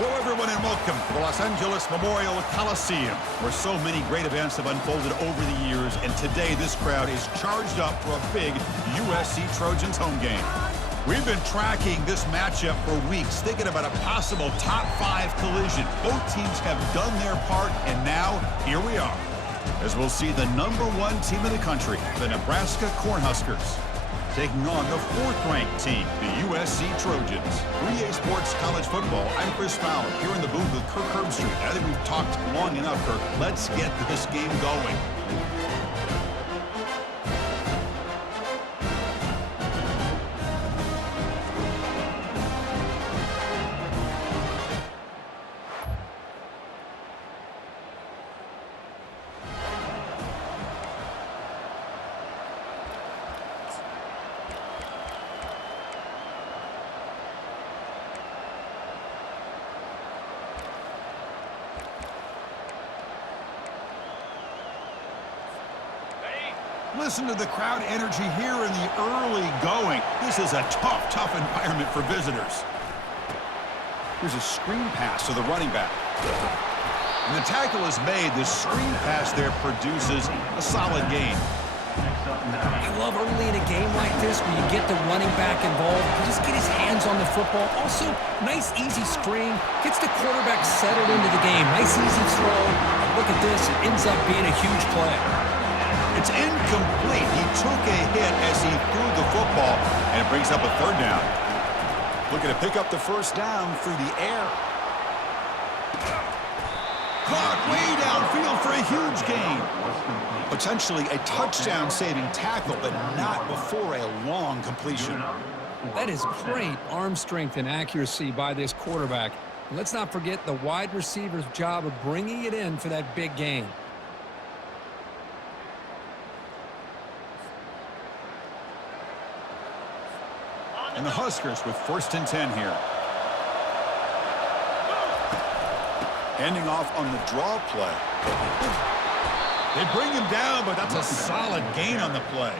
Hello, everyone, and welcome to the Los Angeles Memorial Coliseum, where so many great events have unfolded over the years, and today this crowd is charged up for a big USC Trojans home game. We've been tracking this matchup for weeks, thinking about a possible top 5 collision. Both teams have done their part, and now, here we are, as we'll see the #1 team in the country, the Nebraska Cornhuskers, taking on the 4th-ranked team, the USC Trojans. 3A Sports College Football, I'm Chris Fowler, here in the booth with Kirk Herbstreit. I think we've talked long enough, Kirk. Let's get this game going. Listen to the crowd energy here in the early going. This is a tough environment for visitors. Here's a screen pass to the running back. And the tackle is made. The screen pass there produces a solid gain. I love early in a game like this where you get the running back involved. You just get his hands on the football. Also, nice, easy screen. Gets the quarterback settled into the game. Nice, easy throw. And look at this. It ends up being a huge play. It's incomplete. He took a hit as he threw the football, and it brings up a 3rd down. Looking to pick up the 1st down through the air. Caught way downfield for a huge gain. Potentially a touchdown-saving tackle, but not before a long completion. That is great arm strength and accuracy by this quarterback. And let's not forget the wide receiver's job of bringing it in for that big gain. And the Huskers with 1st and 10 here. Handing off on the draw play. They bring him down, but that's a solid gain on the play.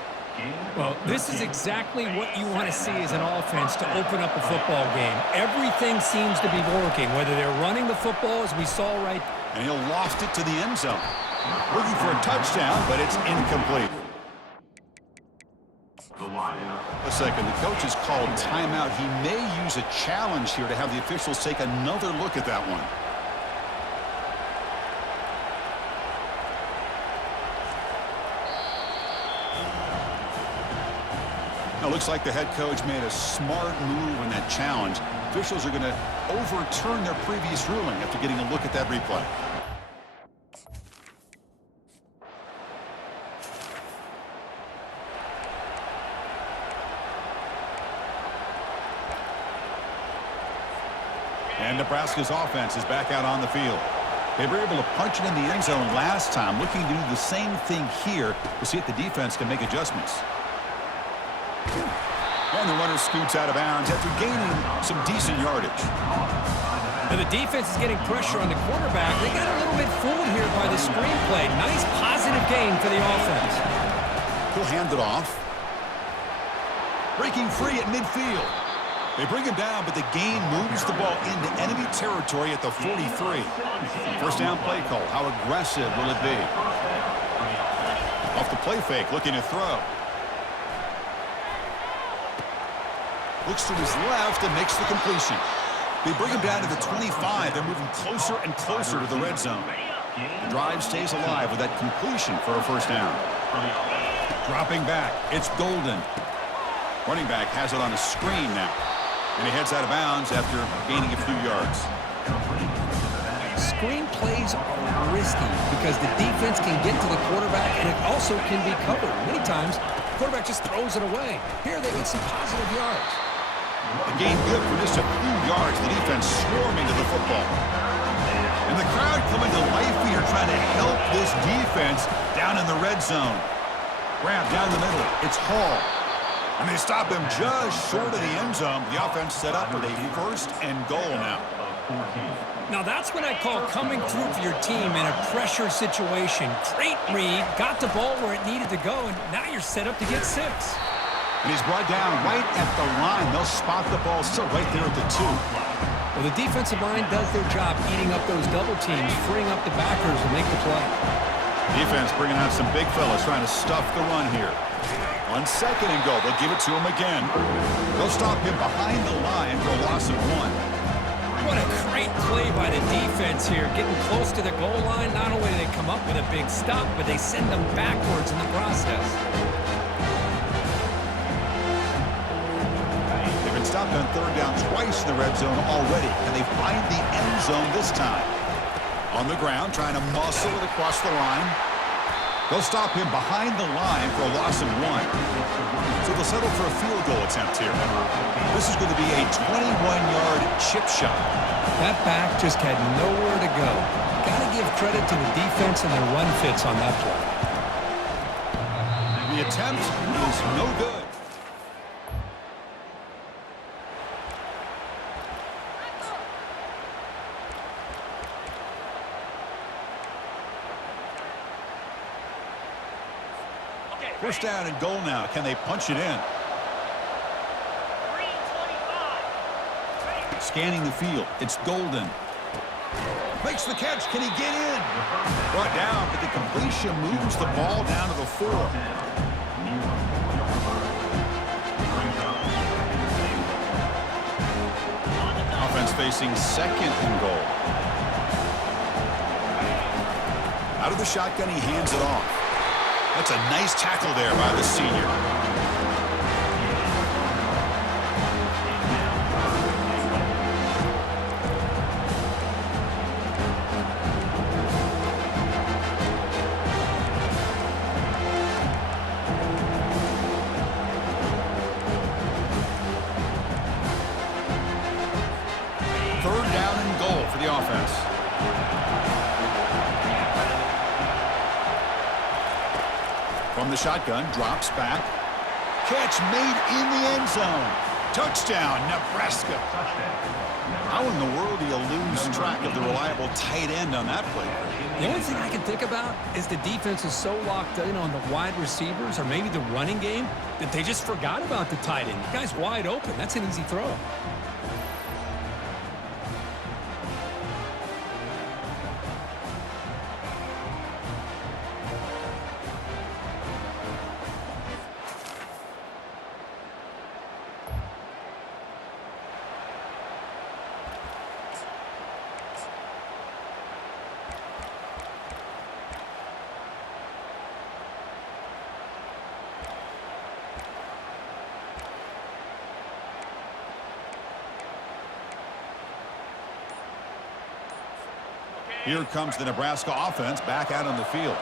Well, this is exactly what you want to see as an offense to open up a football game. Everything seems to be working, whether they're running the football, as we saw right. And he'll loft it to the end zone. Looking for a touchdown, but it's incomplete. A second, the coach has called timeout. He may use a challenge here to have the officials take another look at that one. Now, looks like the head coach made a smart move in that challenge. Officials are going to overturn their previous ruling after getting a look at that replay. And Nebraska's offense is back out on the field. They were able to punch it in the end zone last time, looking to do the same thing here to see if the defense can make adjustments. And the runner scoots out of bounds after gaining some decent yardage. Now the defense is getting pressure on the quarterback. They got a little bit fooled here by the screenplay. Nice positive gain for the offense. He'll hand it off. Breaking free at midfield. They bring him down, but the gain moves the ball into enemy territory at the 43. 1st down play call. How aggressive will it be? Off the play fake, looking to throw. Looks to his left and makes the completion. They bring him down to the 25. They're moving closer and closer to the red zone. The drive stays alive with that completion for a 1st down. Dropping back, it's Golden. Running back has it on a screen now. And he heads out of bounds after gaining a few yards. Screen plays are risky because the defense can get to the quarterback and it also can be covered. Many times, the quarterback just throws it away. Here they get some positive yards. The gain good for just a few yards. The defense swarming to the football. And the crowd coming to life here trying to help this defense down in the red zone. Grab down the middle. It's Hall. And they stop him just short of the end zone. The offense set up with a 1st and goal now. Now that's what I call coming through for your team in a pressure situation. Great read, got the ball where it needed to go, and now you're set up to get 6. And he's brought down right at the line. They'll spot the ball still right there at the 2. Well, the defensive line does their job eating up those double teams, freeing up the backers to make the play. Defense bringing out some big fellas trying to stuff the run here. On 2nd and goal, they'll give it to him again. They'll stop him behind the line for a loss of 1. What a great play by the defense here. Getting close to the goal line, not only do they come up with a big stop, but they send them backwards in the process. They've been stopped on 3rd down twice in the red zone already, and they find the end zone this time. On the ground, trying to muscle it across the line. They'll stop him behind the line for a loss of 1. So they'll settle for a field goal attempt here. This is going to be a 21-yard chip shot. That back just had nowhere to go. Got to give credit to the defense and their run fits on that play. The attempt is no good. First down and goal now. Can they punch it in? Scanning the field. It's Golden. Makes the catch. Can he get in? Brought down, but the completion moves the ball down to the 4. Offense facing 2nd and goal. Out of the shotgun, he hands it off. That's a nice tackle there by the senior. Third down and goal for the offense. From the shotgun, drops back. Catch made in the end zone. Touchdown, Nebraska. How in the world do you lose track of the reliable tight end on that play? The only thing I can think about is the defense is so locked in on the wide receivers or maybe the running game that they just forgot about the tight end. The guy's wide open. That's an easy throw. Here comes the Nebraska offense back out on the field.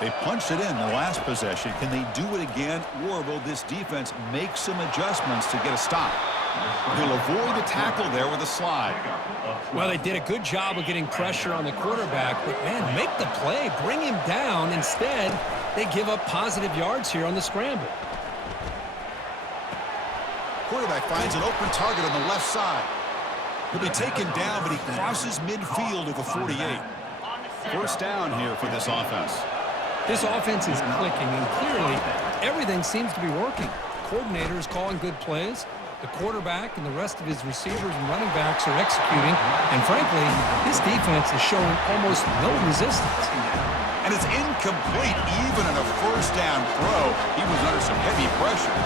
They punched it in the last possession. Can they do it again, or will this defense make some adjustments to get a stop? He'll avoid the tackle there with a slide. Well, they did a good job of getting pressure on the quarterback, but, man, make the play. Bring him down. Instead, they give up positive yards here on the scramble. Quarterback finds an open target on the left side. He'll be taken down, but he crosses midfield at the 48. First down here for this offense. This offense is clicking, and clearly everything seems to be working. The coordinator is calling good plays. The quarterback and the rest of his receivers and running backs are executing. And frankly, this defense is showing almost no resistance. And it's incomplete even on a first down throw. He was under some heavy pressure.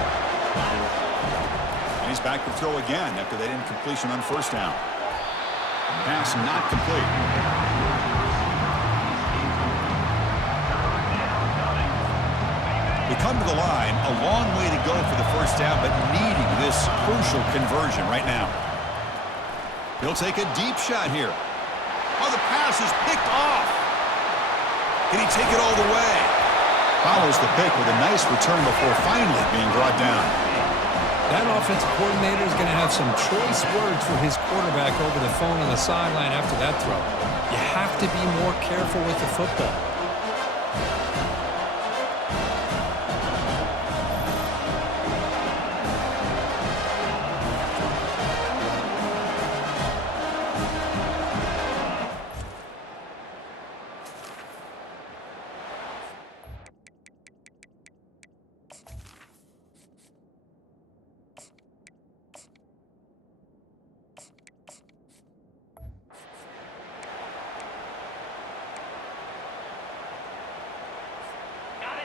And he's back to throw again after that incompletion on first down. Pass not complete. They come to the line, a long way to go for the first down, but needing this crucial conversion right now. He'll take a deep shot here. Oh, the pass is picked off. Can he take it all the way? Follows the pick with a nice return before finally being brought down. That offensive coordinator is going to have some choice words for his quarterback over the phone on the sideline after that throw. You have to be more careful with the football.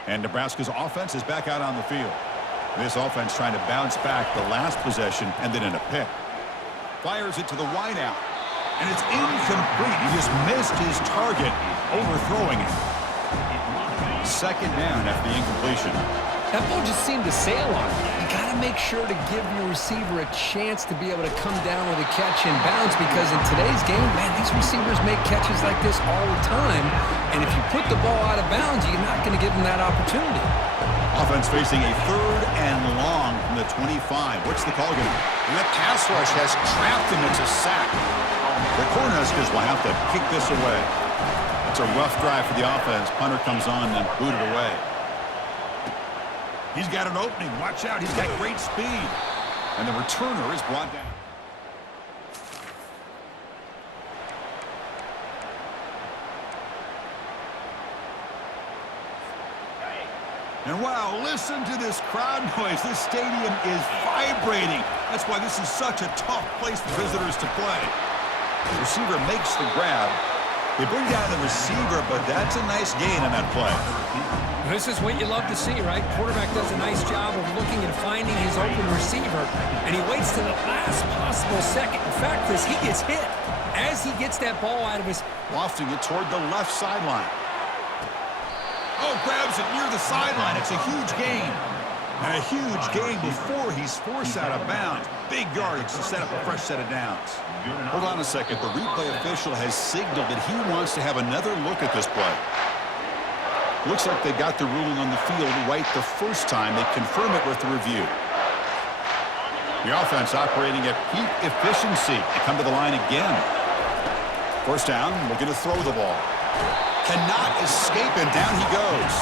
And Nebraska's offense is back out on the field. This offense trying to bounce back the last possession and then in a pick. Fires it to the wideout. And it's incomplete. He just missed his target, overthrowing it. Second down after the incompletion. That ball just seemed to sail on him. You got to make sure to give your receiver a chance to be able to come down with a catch in bounds, because in today's game, man, these receivers make catches like this all the time. And if you put the ball out of bounds, you're not going to give them that opportunity. Offense facing a 3rd and long from the 25. What's the call going to be? And that pass rush has trapped him. It's a sack. The Cornhuskers will have to kick this away. It's a rough drive for the offense. Punter comes on and booted away. He's got an opening. Watch out. He's got great speed. And the returner is brought down. And wow, listen to this crowd noise. This stadium is vibrating. That's why this is such a tough place for visitors to play. The receiver makes the grab. They bring down the receiver, but that's a nice gain on that play. This is what you love to see, right? Quarterback does a nice job of looking and finding his open receiver, and he waits to the last possible second. In fact, Chris, he gets hit as he gets that ball out of his... Lofting it toward the left sideline. Oh, grabs it near the sideline. It's a huge gain. And a huge gain before he's forced out of bounds. Big yardage to set up a fresh set of downs. Hold on a second. The replay official has signaled that he wants to have another look at this play. Looks like they got the ruling on the field right the first time. They confirm it with the review. The offense operating at peak efficiency. They come to the line again. First down, looking to throw the ball. Cannot escape, and down he goes.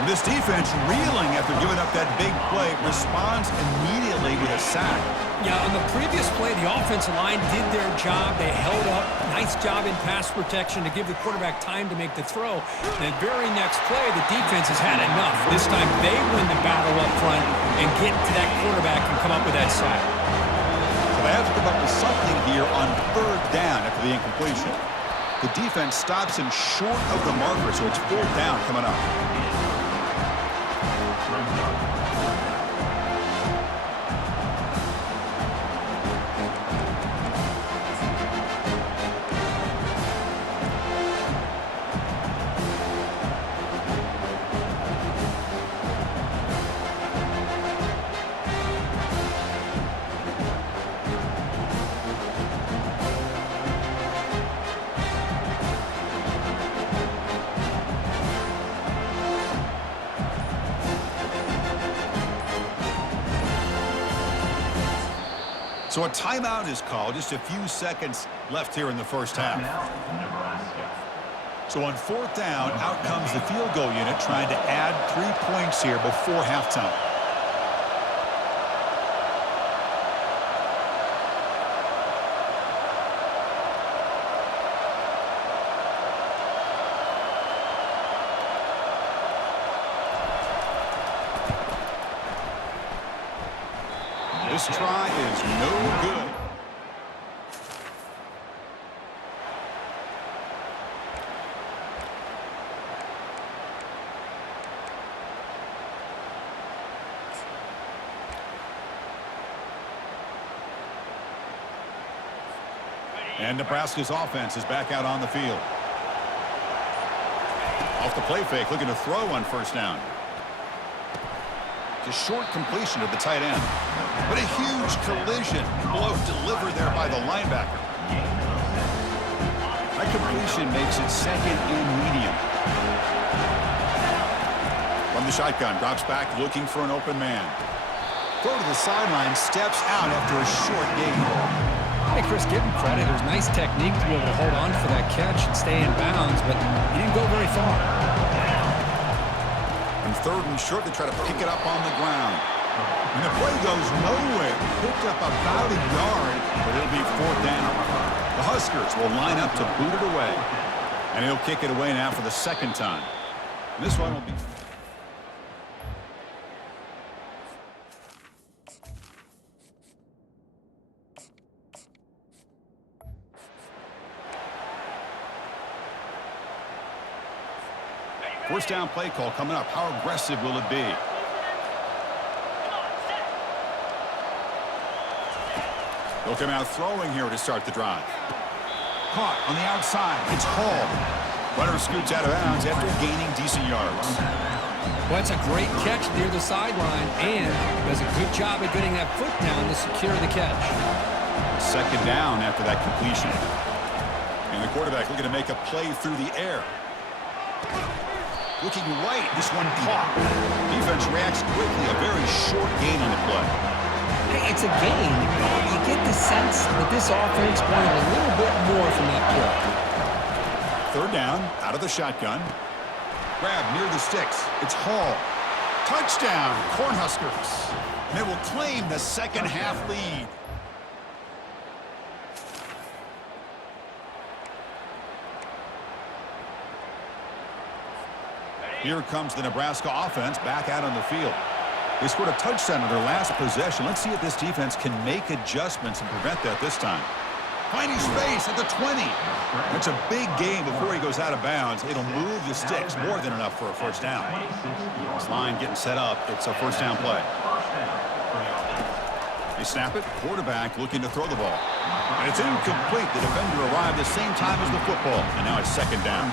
And this defense reeling after giving up that big play, responds immediately with a sack. Yeah, on the previous play, the offensive line did their job. They held up. Nice job in pass protection to give the quarterback time to make the throw. The very next play, the defense has had enough. This time they win the battle up front and get to that quarterback and come up with that sack. So they have to come up with something here on 3rd down after the incompletion. The defense stops him short of the marker, so it's 4th down coming up. So a timeout is called. Just a few seconds left here in the first half. So on 4th down, out comes the field goal unit trying to add 3 points here before halftime. This try is no good. And Nebraska's offense is back out on the field. Off the play fake, looking to throw on 1st down. It's a short completion of the tight end. But a huge collision blow delivered there by the linebacker. That completion makes it 2nd and medium. From the shotgun, drops back looking for an open man. Throw to the sideline, steps out after a short gain. Hey, Chris, give him credit. It was nice technique to be able to hold on for that catch and stay in bounds, but he didn't go very far. And 3rd and short, they try to pick it up on the ground. And the play goes nowhere. Picked up about a yard, but it'll be 4th down. The Huskers will line up to boot it away. And he'll kick it away now for the 2nd time. And this one will be... First down play call coming up. How aggressive will it be? They'll come out throwing here to start the drive. Caught on the outside. It's Hall. Runner scoots out of bounds after gaining decent yards. Well, that's a great catch near the sideline, and does a good job of getting that foot down to secure the catch. Second down after that completion. And the quarterback looking to make a play through the air. Looking right, this one caught. Defense reacts quickly, a very short gain on the play. Hey, it's a gain. You get the sense that this offense wanted a little bit more from that play. Third down, out of the shotgun. Grab near the sticks. It's Hall. Touchdown, Cornhuskers. They will claim the second half lead. Here comes the Nebraska offense back out on the field. They scored a touchdown on their last possession. Let's see if this defense can make adjustments and prevent that this time. Finding space at the 20. That's a big gain before he goes out of bounds. It'll move the sticks more than enough for a first down. This line getting set up. It's a first down play. They snap it. Quarterback looking to throw the ball. And it's incomplete. The defender arrived the same time as the football. And now it's second down.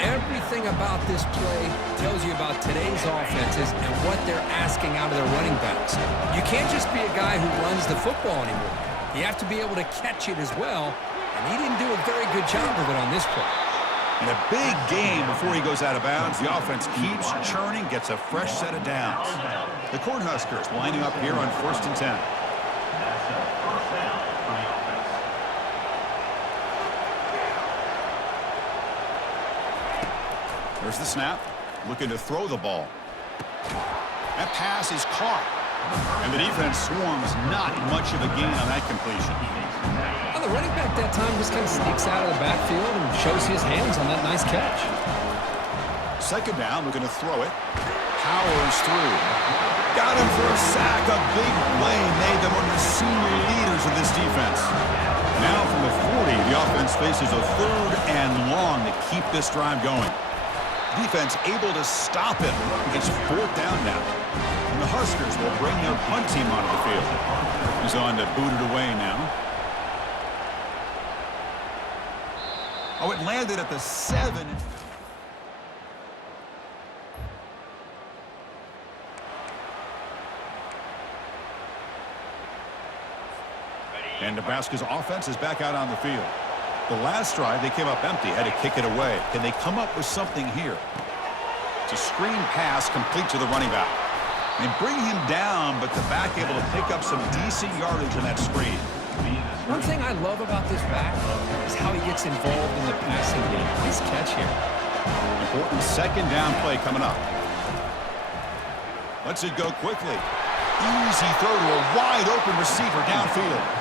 Everything about this play tells you about today's offenses and what they're asking out of their running backs. You can't just be a guy who runs the football anymore. You have to be able to catch it as well, and he didn't do a very good job of it on this play. And a big gain before he goes out of bounds. The offense keeps churning, gets a fresh set of downs. The Cornhuskers lining up here on 1st and 10. There's the snap. Looking to throw the ball. That pass is caught. And the defense swarms not much of a gain on that completion. Well, the running back that time just kind of sneaks out of the backfield and shows his hands on that nice catch. Second down, looking to throw it. Powers through. Got him for a sack. A big play made them one of the senior leaders of this defense. Now from the 40, the offense faces a 3rd and long to keep this drive going. Defense able to stop him. It's 4th down now. And the Huskers will bring their punt team onto the field. He's on to boot it away now. Oh, it landed at the 7. And Nebraska's offense is back out on the field. The last drive, they came up empty, had to kick it away. Can they come up with something here? It's a screen pass complete to the running back. They bring him down, but the back able to pick up some decent yardage on that screen. One thing I love about this back is how he gets involved in the passing game. Nice catch here. Important second down play coming up. Lets it go quickly. Easy throw to a wide open receiver downfield.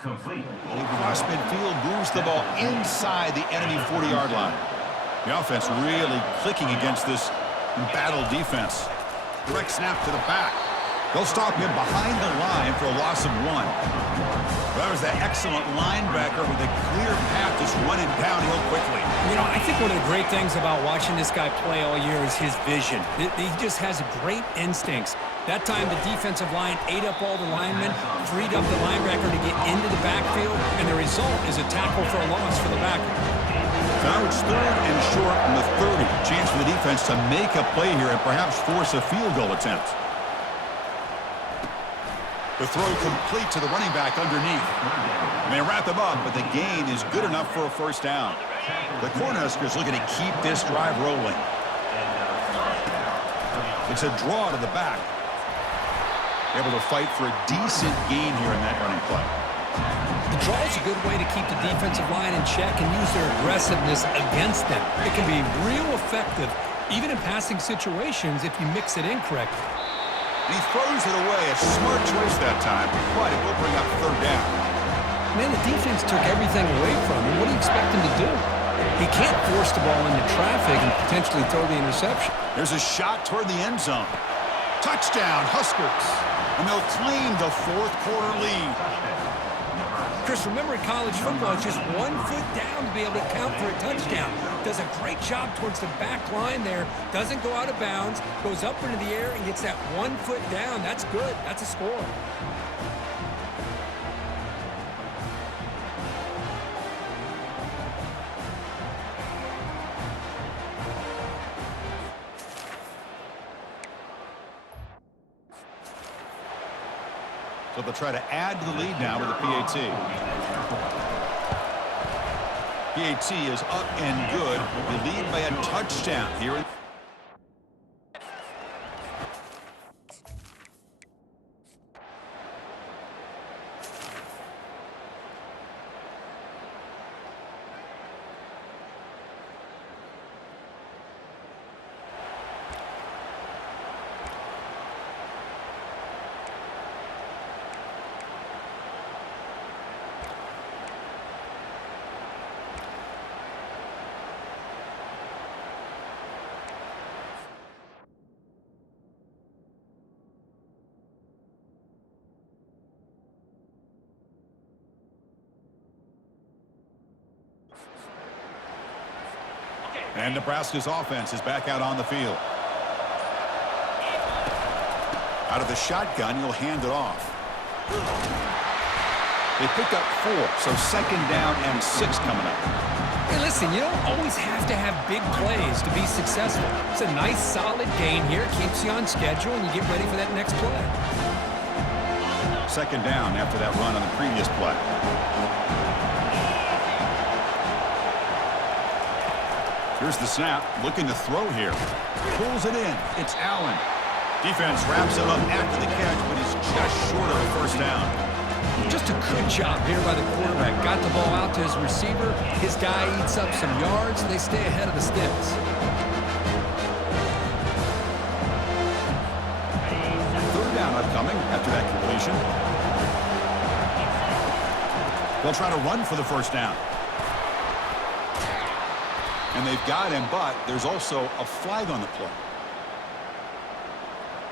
Complete. Across midfield, moves the ball inside the enemy 40-yard line. The offense really clicking against this embattled defense. Direct snap to the back. They'll stop him behind the line for a loss of 1. That was that excellent linebacker with a clear path just running downhill quickly. You know, I think one of the great things about watching this guy play all year is his vision. He just has great instincts. That time, the defensive line ate up all the linemen, freed up the linebacker to get into the backfield, and the result is a tackle for a loss for the backer. Now it's 3rd and short from the 30. Chance for the defense to make a play here and perhaps force a field goal attempt. The throw complete to the running back underneath. And they wrap him up, but the gain is good enough for a first down. The Cornhuskers looking to keep this drive rolling. It's a draw to the back. Able to fight for a decent gain here in that running play. The draw is a good way to keep the defensive line in check and use their aggressiveness against them. It can be real effective, even in passing situations, if you mix it in correctly. And he throws it away. A smart choice that time, but it will bring up third down. Man, the defense took everything away from him. What do you expect him to do? He can't force the ball into traffic and potentially throw the interception. There's a shot toward the end zone. Touchdown, Huskers. And they'll claim the fourth quarter lead. Chris, remember in college football, it's just 1 foot down to be able to count for a touchdown. Does a great job towards the back line there. Doesn't go out of bounds. Goes up into the air and gets that 1 foot down. That's good. That's a score. So they'll try to add to the lead now with a PAT. PAT is up and good. They lead by a touchdown here. And Nebraska's offense is back out on the field. Out of the shotgun, he'll hand it off. They picked up 4, so second down and 6 coming up. Hey, listen, you don't always have to have big plays to be successful. It's a nice, solid gain here. It keeps you on schedule, and you get ready for that next play. Second down after that run on the previous play. Here's the snap, looking to throw here. Pulls it in. It's Allen. Defense wraps him up after the catch, but he's just short of a first down. Just a good job here by the quarterback. Got the ball out to his receiver. His guy eats up some yards. They stay ahead of the sticks. Third down upcoming after that completion. They'll try to run for the first down. And they've got him, but there's also a flag on the play.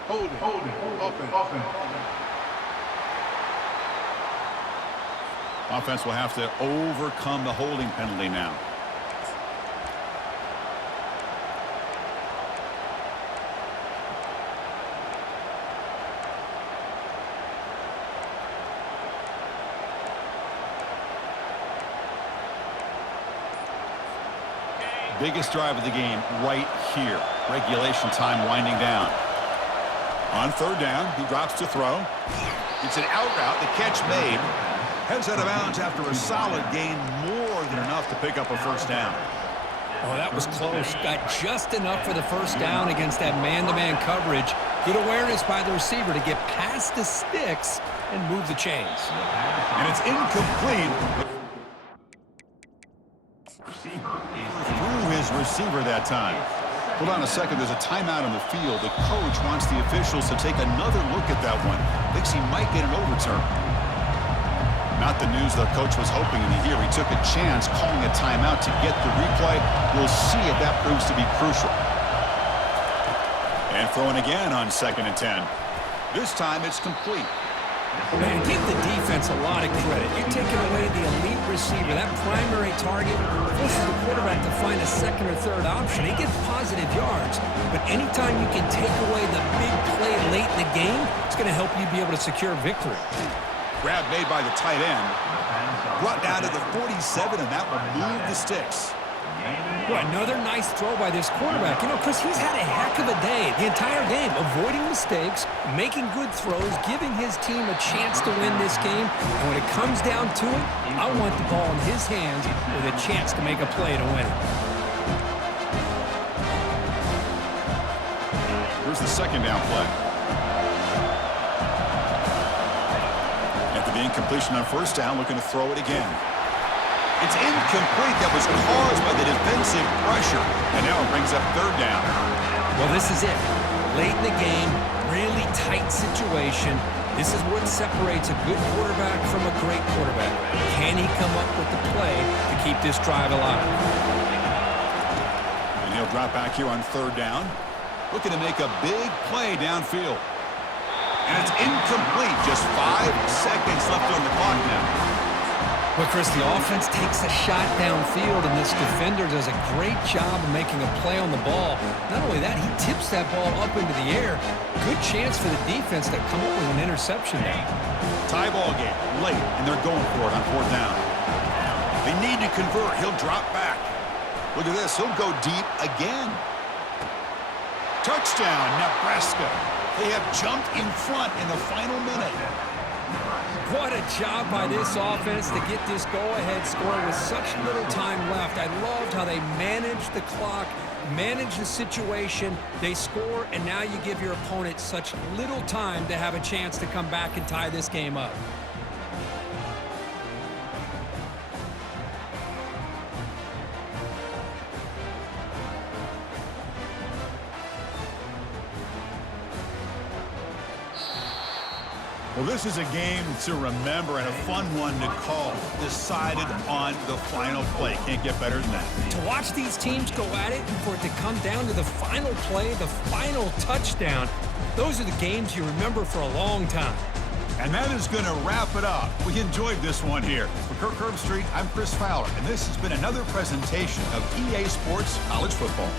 Hold it, open. Offense will have to overcome the holding penalty now. Biggest drive of the game right here. Regulation time winding down. On third down, he drops to throw. It's an out route. The catch made. Heads out of bounds after a solid gain, more than enough to pick up a first down. Oh, that was close. Got just enough for the first down against that man-to-man coverage. Good awareness by the receiver to get past the sticks and move the chains. And it's incomplete. Through his receiver that time. Hold on a second. There's a timeout on the field. The coach wants the officials to take another look at that one. Thinks he might get an overturn. Not the news the coach was hoping to hear. He took a chance calling a timeout to get the replay. We'll see if that proves to be crucial. And throwing again on 2nd and 10. This time it's complete. Man, give the defense a lot of credit. You're taking away the elite receiver. That primary target forces the quarterback to find a second or third option. He gets positive yards. But anytime you can take away the big play late in the game, it's going to help you be able to secure victory. Grab made by the tight end. Brought down to the 47, and that will move the sticks. Well, another nice throw by this quarterback. You know, Chris, he's had a heck of a day the entire game, avoiding mistakes, making good throws, giving his team a chance to win this game. And when it comes down to it, I want the ball in his hands with a chance to make a play to win it. Here's the second down play. At the The incompletion on first down, looking to throw it again. It's incomplete. That was caused by the defensive pressure. And now it brings up third down. Well, this is it. Late in the game, really tight situation. This is what separates a good quarterback from a great quarterback. Can he come up with the play to keep this drive alive? And he'll drop back here on third down. Looking to make a big play downfield. And it's incomplete. Just 5 seconds left on the clock now. But, Chris, the offense takes a shot downfield, and this defender does a great job of making a play on the ball. Not only that, he tips that ball up into the air. Good chance for the defense to come up with an interception now. Tie ball game, late, and they're going for it on fourth down. They need to convert. He'll drop back. Look at this. He'll go deep again. Touchdown, Nebraska. They have jumped in front in the final minute. What a job by this offense to get this go-ahead score with such little time left. I loved how they managed the clock, managed the situation. They score, and now you give your opponent such little time to have a chance to come back and tie this game up. Well, this is a game to remember and a fun one to call. Decided on the final play. Can't get better than that. To watch these teams go at it and for it to come down to the final play, the final touchdown, those are the games you remember for a long time. And that is going to wrap it up. We enjoyed this one here. For Kirk Herbstreit, I'm Chris Fowler, and this has been another presentation of EA Sports College Football.